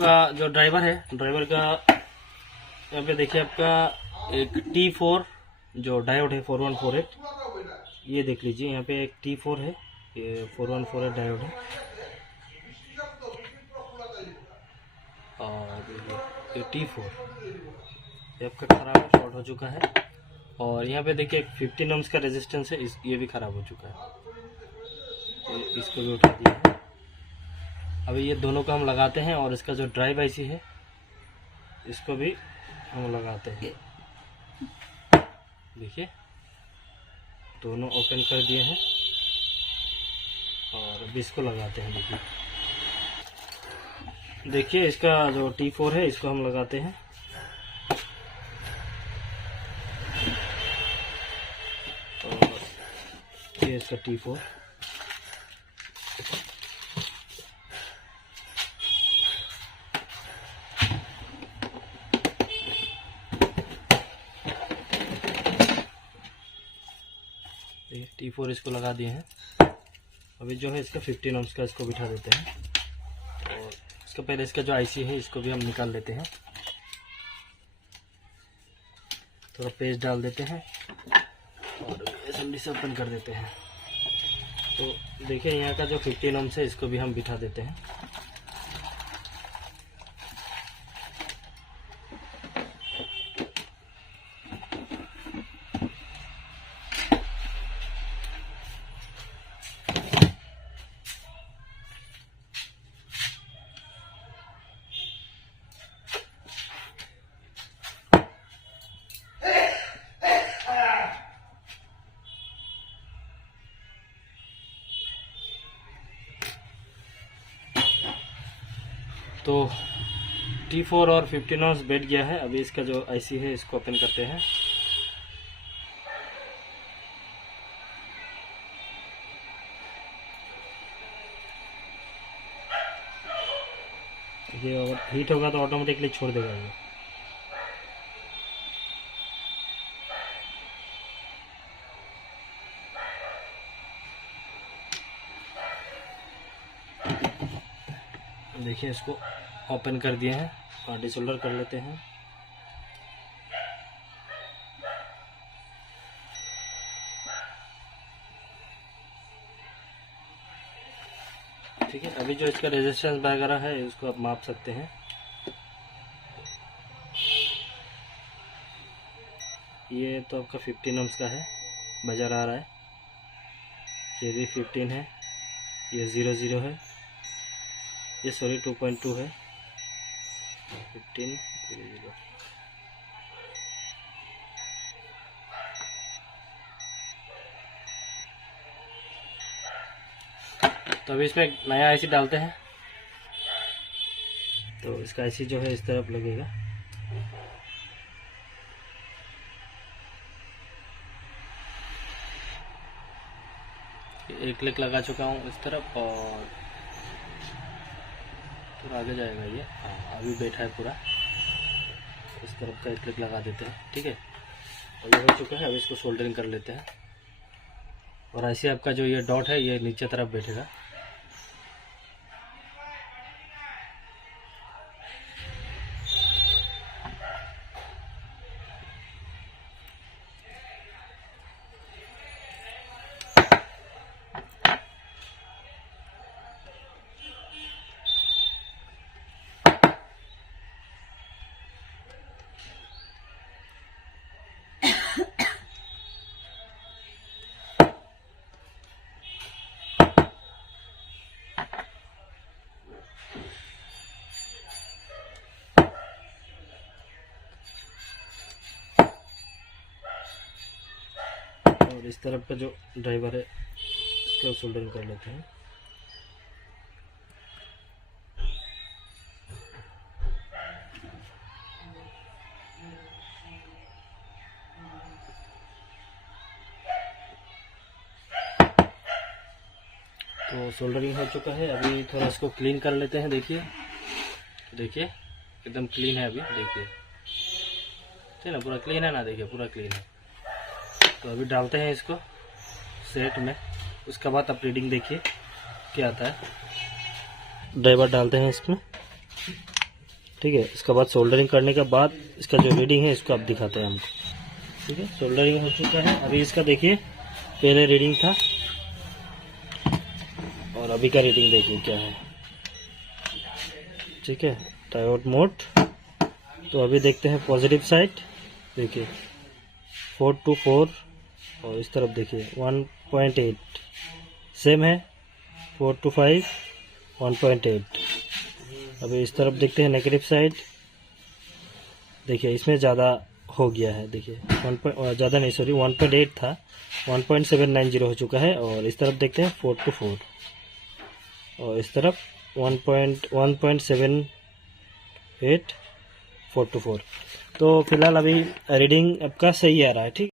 आपका जो ड्राइवर है, ड्राइवर का यहाँ पे देखिए आपका एक T4 जो डायोड है 4148, ये देख लीजिए। यहाँ पे एक T4 है, ये 4148 डायोड है। और ये T4 ये आपका खराब है, शॉर्ट हो चुका है। और यहाँ पे देखिए 15 ohms का रेजिस्टेंस है, ये भी खराब हो चुका है। इसको भी उठा दिया है। अभी ये दोनों को हम लगाते हैं और इसका जो ड्राइव आईसी है इसको भी हम लगाते हैं। देखिए दोनों ओपन कर दिए हैं और अभी इसको लगाते हैं। देखिए इसका जो T4 है इसको हम लगाते हैं। और ये इसका T4 T4 इसको लगा दिए हैं। अभी जो है इसका 15 ohms का इसको बिठा देते हैं। और इसका पहले इसका जो आईसी है इसको भी हम निकाल लेते हैं। थोड़ा पेस्ट डाल देते हैं और असेंबली से ओपन कर देते हैं। तो देखिए यहाँ का जो 15 ohms है इसको भी हम बिठा देते हैं। तो T4 और 15 ohms बैठ गया है। अभी इसका जो आईसी है इसको ओपन करते हैं। ये अगर हीट होगा तो ऑटोमेटिकली छोड़ देगा ये। देखिए इसको ओपन कर दिए हैं और डिसोल्डर कर लेते हैं। ठीक है, अभी जो इसका रेजिस्टेंस वगैरह है इसको आप माप सकते हैं। ये तो आपका 15 ohms का है, बाजार आ रहा है। ये भी 15 है, ये 00 है, ये सॉरी 2.2 है, 15 00। तो अभी इसमें नया आईसी डालते हैं। तो इसका आईसी जो है इस तरफ लगेगा। एक क्लिक लगा चुका हूँ इस तरफ और थोड़ा आगे जाएगा ये। हाँ अभी बैठा है पूरा। इस तरफ का एक क्लिक लगा देते हैं। ठीक है, और ये हो चुका है। अभी इसको सोल्डरिंग कर लेते हैं। और ऐसे आपका जो ये डॉट है ये नीचे तरफ बैठेगा। और इस तरफ का जो ड्राइवर है इसको सोल्डरिंग कर लेते हैं। तो सोल्डरिंग हो चुका है। अभी थोड़ा इसको क्लीन कर लेते हैं। देखिए देखिए एकदम क्लीन है। अभी देखिए ठीक है ना, पूरा क्लीन है ना। देखिए पूरा क्लीन है। तो अभी डालते हैं इसको सेट में। उसके बाद आप रीडिंग देखिए क्या आता है। ड्राइवर डालते हैं इसमें। ठीक है। इसके बाद सोल्डरिंग करने के बाद इसका जो रीडिंग है इसको आप दिखाते हैं हमको। ठीक है, सोल्डरिंग हो चुका है। अभी इसका देखिए, पहले रीडिंग था और अभी का रीडिंग देखिए क्या है। ठीक है, डायोड मोड। तो अभी देखते हैं पॉजिटिव साइड, देखिए 4 to 4 और इस तरफ देखिए 1.8 सेम है, 4 to 5 1.8। अभी इस तरफ देखते हैं नेगेटिव साइड, देखिए इसमें ज़्यादा हो गया है, देखिए ज़्यादा नहीं, सॉरी 1.8 था, 1.790 हो चुका है। और इस तरफ देखते हैं 4 to 4 और इस तरफ 1.78 4 to 4। तो फिलहाल अभी रीडिंग आपका सही आ रहा है। ठीक।